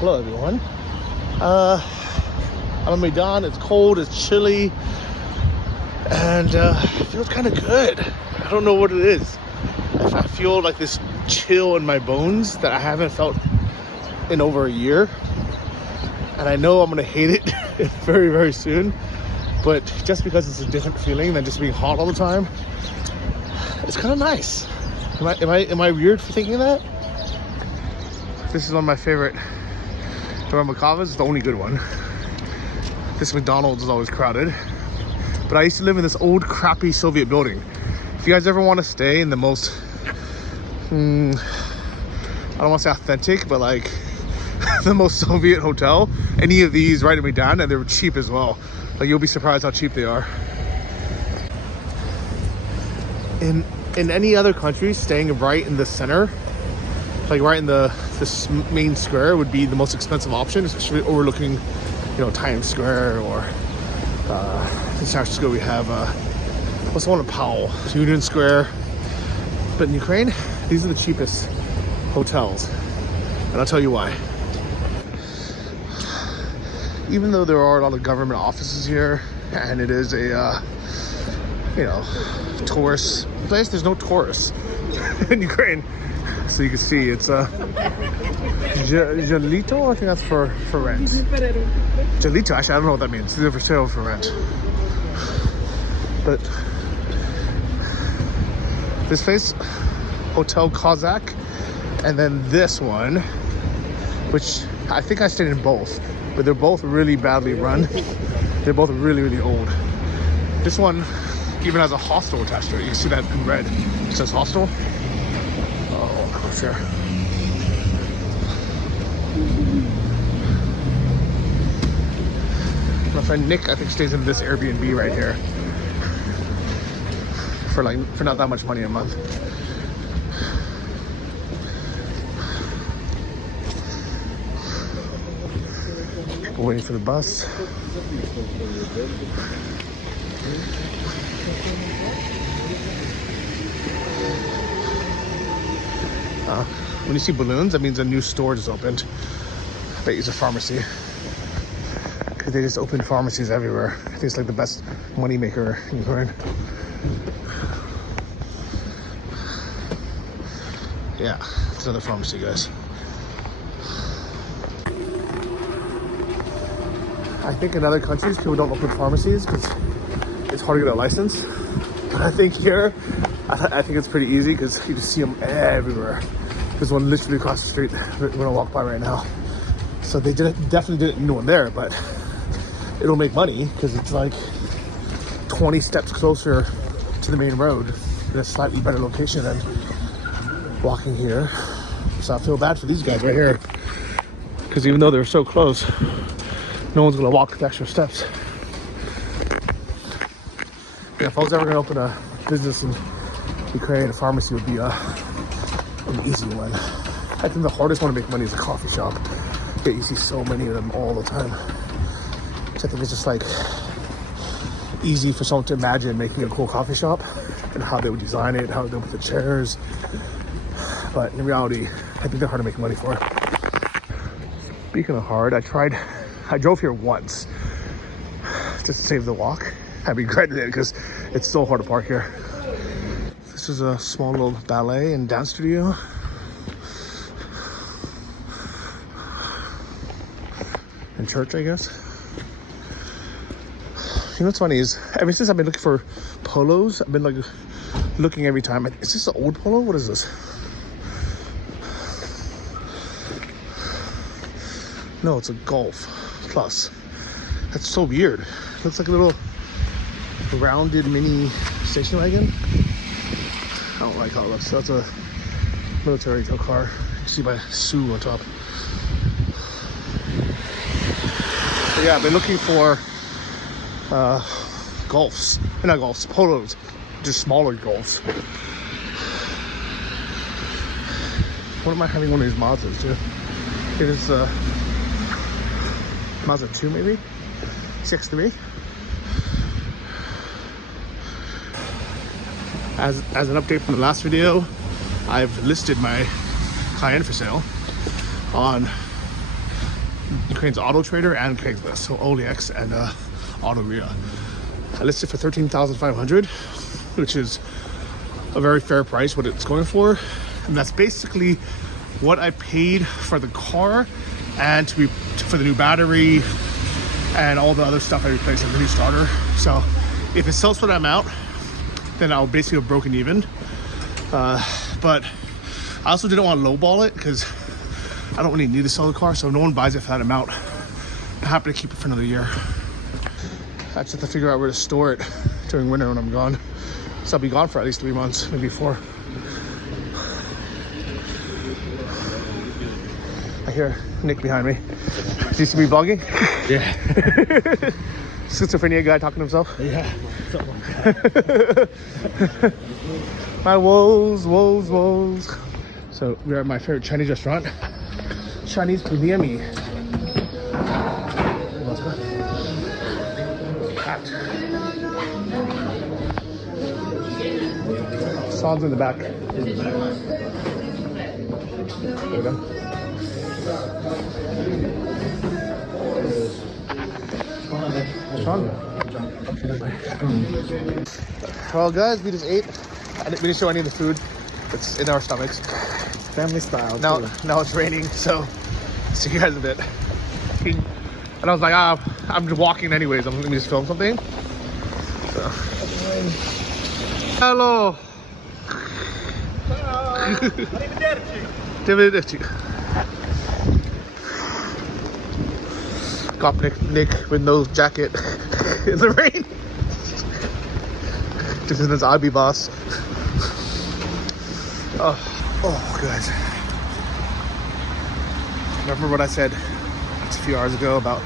Hello everyone. I'm in Medan. It's cold, it's chilly, and it feels kind of good. I don't know what it is. I feel like this chill in my bones that I haven't felt in over a year, and I know I'm gonna hate it very, very soon. But just because it's a different feeling than just being hot all the time, it's kind of nice. Am I weird for thinking that? This is one of my favorite Makavas. It's the only good one. This McDonald's is always crowded. But I used to live in this old crappy Soviet building. If you guys ever want to stay in the most, I don't want to say authentic, but like the most Soviet hotel, any of these right in Medan, and they're cheap as well. Like you'll be surprised how cheap they are. In any other country, staying right in the center, like right in this main square, would be the most expensive option, especially overlooking, you know, Times Square, or in San Francisco we have what's the one in Powell, Union Square. But in Ukraine, these are the cheapest hotels, and I'll tell you why. Even though there are a lot of government offices here, and it is a you know, tourist place, there's no tourists in Ukraine. So you can see it's Jalito, I think that's for rent. Jalito, actually I don't know what that means. It's either for sale or for rent. But this place, Hotel Kozak, and then this one, which I think I stayed in both, but they're both really badly run. They're both really, really old. This one even has a hostel attached to it. You can see that in red. It says hostel. Oh, sure. My friend Nick, I think, stays in this Airbnb right here for not that much money a month. People waiting for the bus. When you see balloons, that means a new store just opened. I bet it's a pharmacy, because they just open pharmacies everywhere. I think it's like the best money maker in Ukraine. Yeah, it's another pharmacy, guys. I think in other countries people don't open pharmacies because it's hard to get a license. But I think here, I think it's pretty easy because you just see them everywhere. There's one literally across the street we're gonna walk by right now. So they definitely didn't know one there, but it'll make money because it's like 20 steps closer to the main road in a slightly better location than walking here. So I feel bad for these guys right here, because even though they're so close, no one's gonna walk the extra steps. Yeah, if I was ever gonna open a business in Ukraine, a pharmacy would be an easy one. I think the hardest one to make money is a coffee shop. Yeah, you see so many of them all the time. So I think it's just like easy for someone to imagine making a cool coffee shop and how they would design it, how they would put the chairs. But in reality, I think they're hard to make money for. Speaking of hard, I drove here once just to save the walk. I regretted it because it's so hard to park here. This is a small little ballet and dance studio. And church, I guess. You know what's funny is, ever since I've been looking for polos, I've been like looking every time. Is this an old polo? What is this? No, it's a Golf Plus. That's so weird. It looks like a little rounded mini station wagon. I don't like how it looks. That's a military tow car. You see my Sioux on top. But yeah, I've been looking for Golfs. Not Golfs, polos. Just smaller Golfs. What am I having one of these Mazdas too? It is Mazda 2 maybe? CX-3. As an update from the last video, I've listed my Cayenne for sale on Ukraine's Auto Trader and Craigslist, so OLX and Autoria. I listed for $13,500, which is a very fair price what it's going for, and that's basically what I paid for the car and for the new battery and all the other stuff I replaced with the new starter. So if it sells for that amount, then I'll basically have broken even. But I also didn't want to lowball it because I don't really need to sell the car, so if no one buys it for that amount, I'm happy to keep it for another year. I just have to figure out where to store it during winter when I'm gone. So I'll be gone for at least 3 months, maybe 4. I hear Nick behind me. Do you see me vlogging? Yeah. Schizophrenia guy talking to himself? Yeah. Something like that. My woes, woes, woes. So we're at my favorite Chinese restaurant. Chinese Pudiyami. Let's go. Packed. Songs in the back. There we go. Well guys, we just ate. We didn't show any of the food. It's in our stomachs. Family style. Now it's raining, so see you guys in a bit. And I was like, I'm just walking anyways. Let me just film something. So. Hello. Got Nick with no jacket in the rain. Just in his Abi boss. Oh, guys. Remember what I said a few hours ago about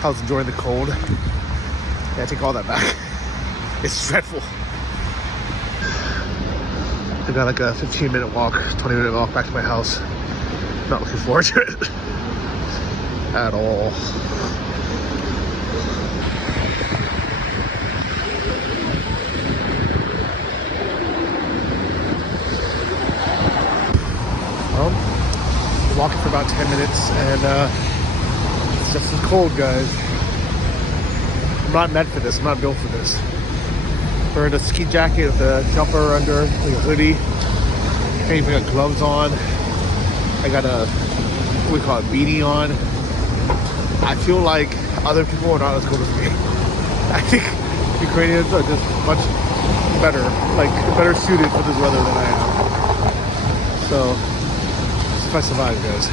how I was enjoying the cold? Yeah, I take all that back. It's dreadful. I got like a 15-minute walk, 20-minute walk back to my house. Not looking forward to it at all. Walking for about 10 minutes and it's just as cold, guys. I'm not meant for this. I'm not built for this. Wearing a ski jacket with a jumper under, like a hoodie. Can't even got gloves on. I got a, what we call it, beanie on. I feel like other people are not as cold as me. I think Ukrainians are just much better, like better suited for this weather than I am. So, if I survive, guys.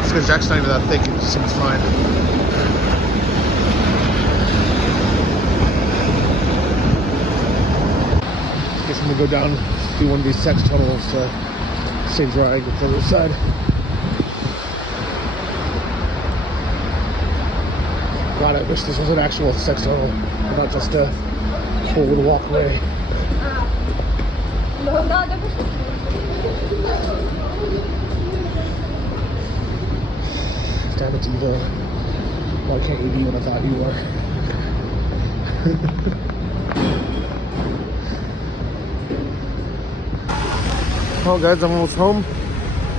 It's because Jack's not even that thick, it seems fine. Guess I'm gonna go down, do one of these sex tunnels to save dry, get to the other side. God, I wish this was an actual sex tunnel, not just a forward walkway. Damn it, Eva. Why can't you be what I thought you were? Well guys, I'm almost home.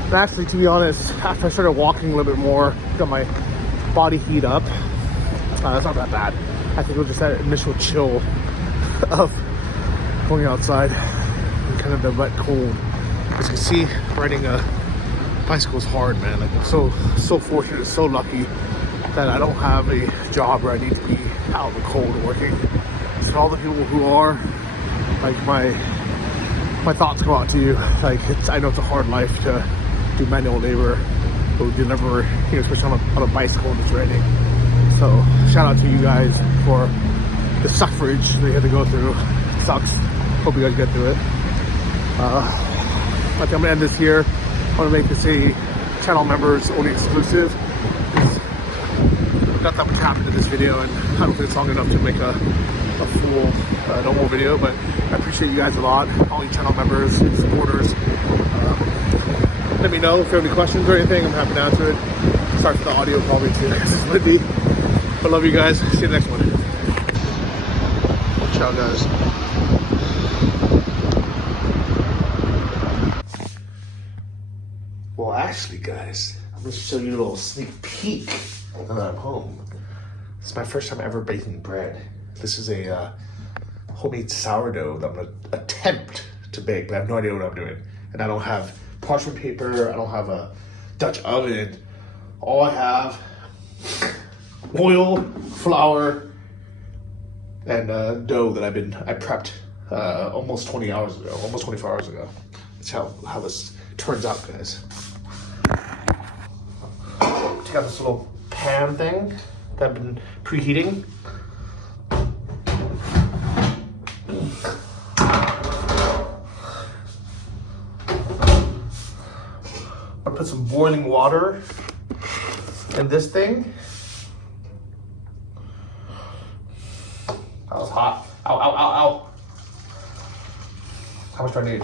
And actually, to be honest, after I started walking a little bit more, got my body heat up. It's not that bad. I think it was just that initial chill of going outside and kind of the wet cold. As you can see, riding a bicycle is hard, man. Like, I'm so fortunate, so lucky that I don't have a job where I need to be out in the cold working. So all the people who are, like, my thoughts go out to you. Like, I know it's a hard life to do manual labor, or deliver, especially on a bicycle when it's raining. So shout out to you guys for the suffrage that you had to go through. It sucks. Hope you guys get through it. I think I'm gonna end this here. I want to make this a channel members only exclusive. Not that much happened in this video, and I don't think it's long enough to make a full normal video, but I appreciate you guys a lot, all you channel members and supporters. Let me know if you have any questions or anything. I'm happy to answer it. Sorry for the audio probably too, because it's windy. But love you guys. See you in the next one. Ciao, guys. Well, actually, guys, I'm gonna show you a little sneak peek now that I'm home. It's my first time ever baking bread. This is a homemade sourdough that I'm gonna attempt to bake, but I have no idea what I'm doing. And I don't have parchment paper, I don't have a Dutch oven. All I have, oil, flour, and dough that I prepped almost 20 hours ago, almost 24 hours ago. That's how this turns out, guys. Take out this little pan thing that I've been preheating. I'll put some boiling water in this thing. That was hot. Ow, ow, ow, ow. How much do I need?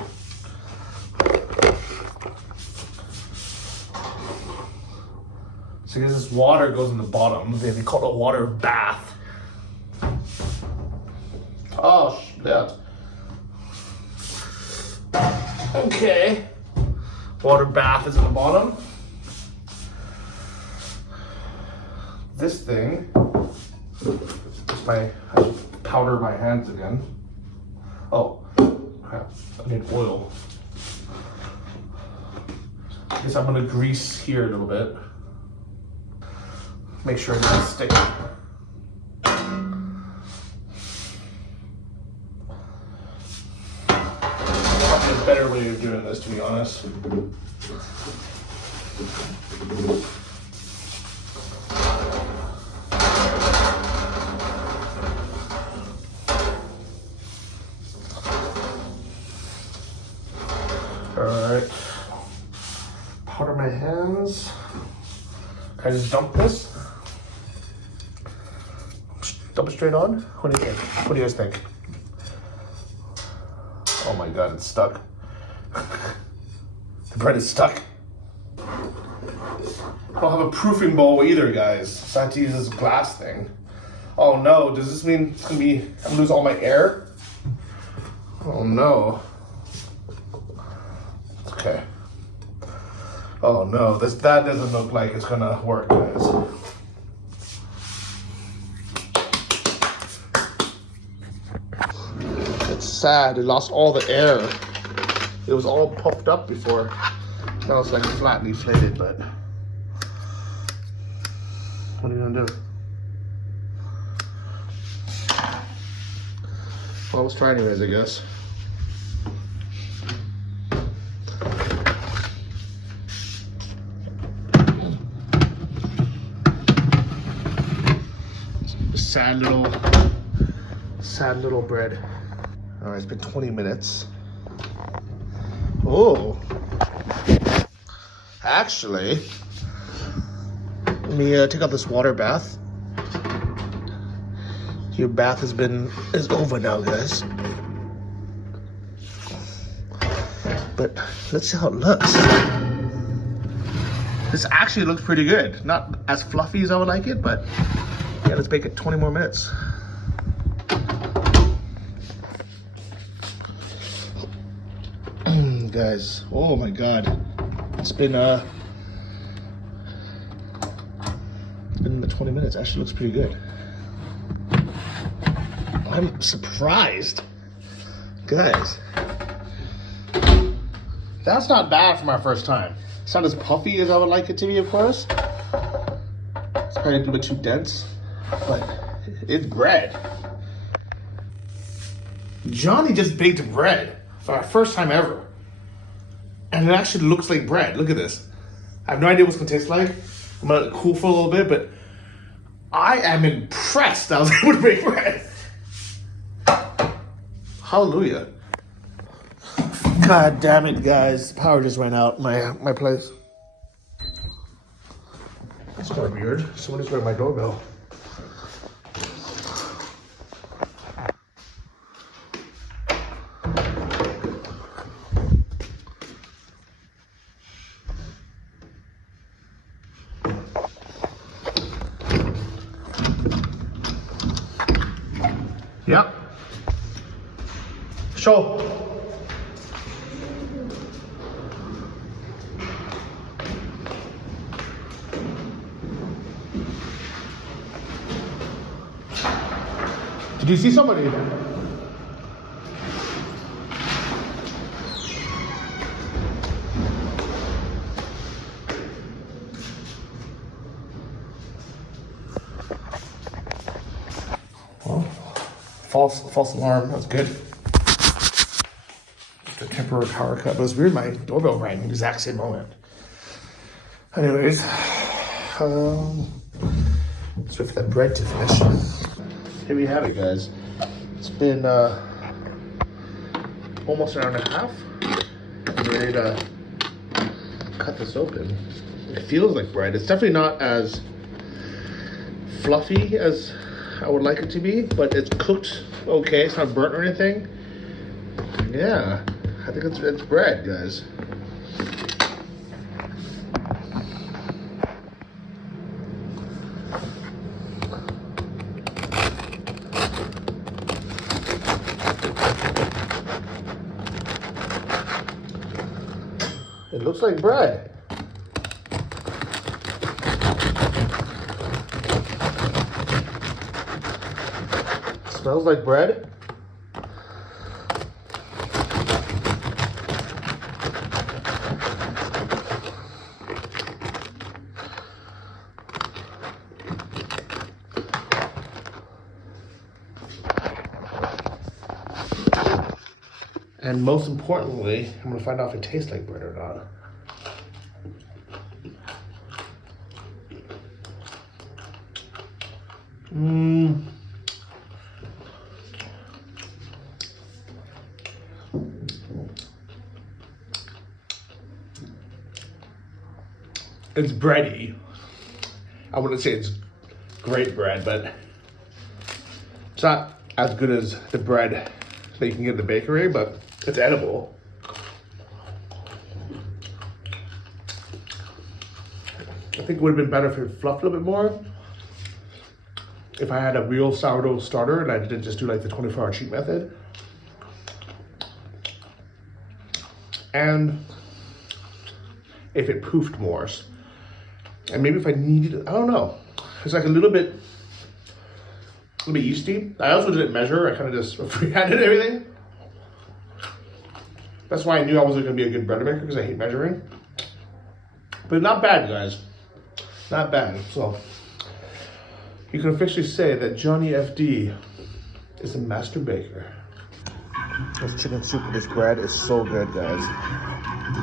So because this water goes in the bottom, they call it a water bath. Oh, shit. Okay. Water bath is in the bottom. This thing, I powder my hands again. Oh, crap, I need oil. I guess I'm gonna grease here a little bit. Make sure it doesn't stick. Probably a better way of doing this, to be honest. Alright. Powder my hands. Can I just dump this? Dump it straight on? What do you think? What do you guys think? Oh my god, it's stuck. The bread is stuck. I don't have a proofing bowl either, guys. So I have to use this glass thing. Oh no, does this mean I'm gonna lose all my air? Oh no. Okay. Oh no, that doesn't look like it's gonna work, guys. It's sad, it lost all the air. It was all puffed up before. Now it's like flatly inflated, but what are you gonna do? Well, let's try anyways, I guess. Sad little bread. All right, it's been 20 minutes. Oh, actually, let me take out this water bath. Your bath is over now, guys. But let's see how it looks. This actually looks pretty good. Not as fluffy as I would like it, but yeah, let's bake it 20 more minutes. Guys, oh my god, it's been the 20 minutes. Actually looks pretty good. I'm surprised, guys. That's not bad for my first time. It's not as puffy as I would like it to be, of course. It's probably a little bit too dense, but it's bread. Johnny just baked bread for our first time ever. And it actually looks like bread. Look at this. I have no idea what it's gonna taste like. I'm gonna let it cool for a little bit, but I am impressed I was able to make bread. Hallelujah. God damn it, guys. Power just ran out my place. That's kind of weird. Somebody's ringing my doorbell. Yep. Show. Did you see somebody? Well, false alarm. That's good. Just a temporary power cut. But it was weird. My doorbell rang at the exact same moment. Anyways, let's wait for that bread to finish. Here we have it, guys. It's been almost an hour and a half. I'm ready to cut this open. It feels like bread. It's definitely not as fluffy as I would like it to be, but it's cooked okay. It's not burnt or anything. Yeah, I think it's bread, guys. It looks like bread. Smells like bread. And most importantly, I'm gonna find out if it tastes like bread or not. It's bready. I wouldn't say it's great bread, but it's not as good as the bread that you can get in the bakery, but it's edible. I think it would have been better if it fluffed a little bit more. If I had a real sourdough starter and I didn't just do like the 24-hour cheat method. And if it poofed more. And maybe if I needed, I don't know. It's like a little bit yeasty. I also didn't measure. I kind of just freehanded everything. That's why I knew I wasn't going to be a good bread maker, because I hate measuring. But not bad, guys. Not bad. So you can officially say that Johnny FD is a master baker. This chicken soup with this bread is so good, guys.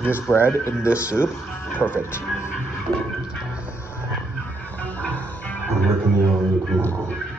This bread in this soup, perfect. I'm working on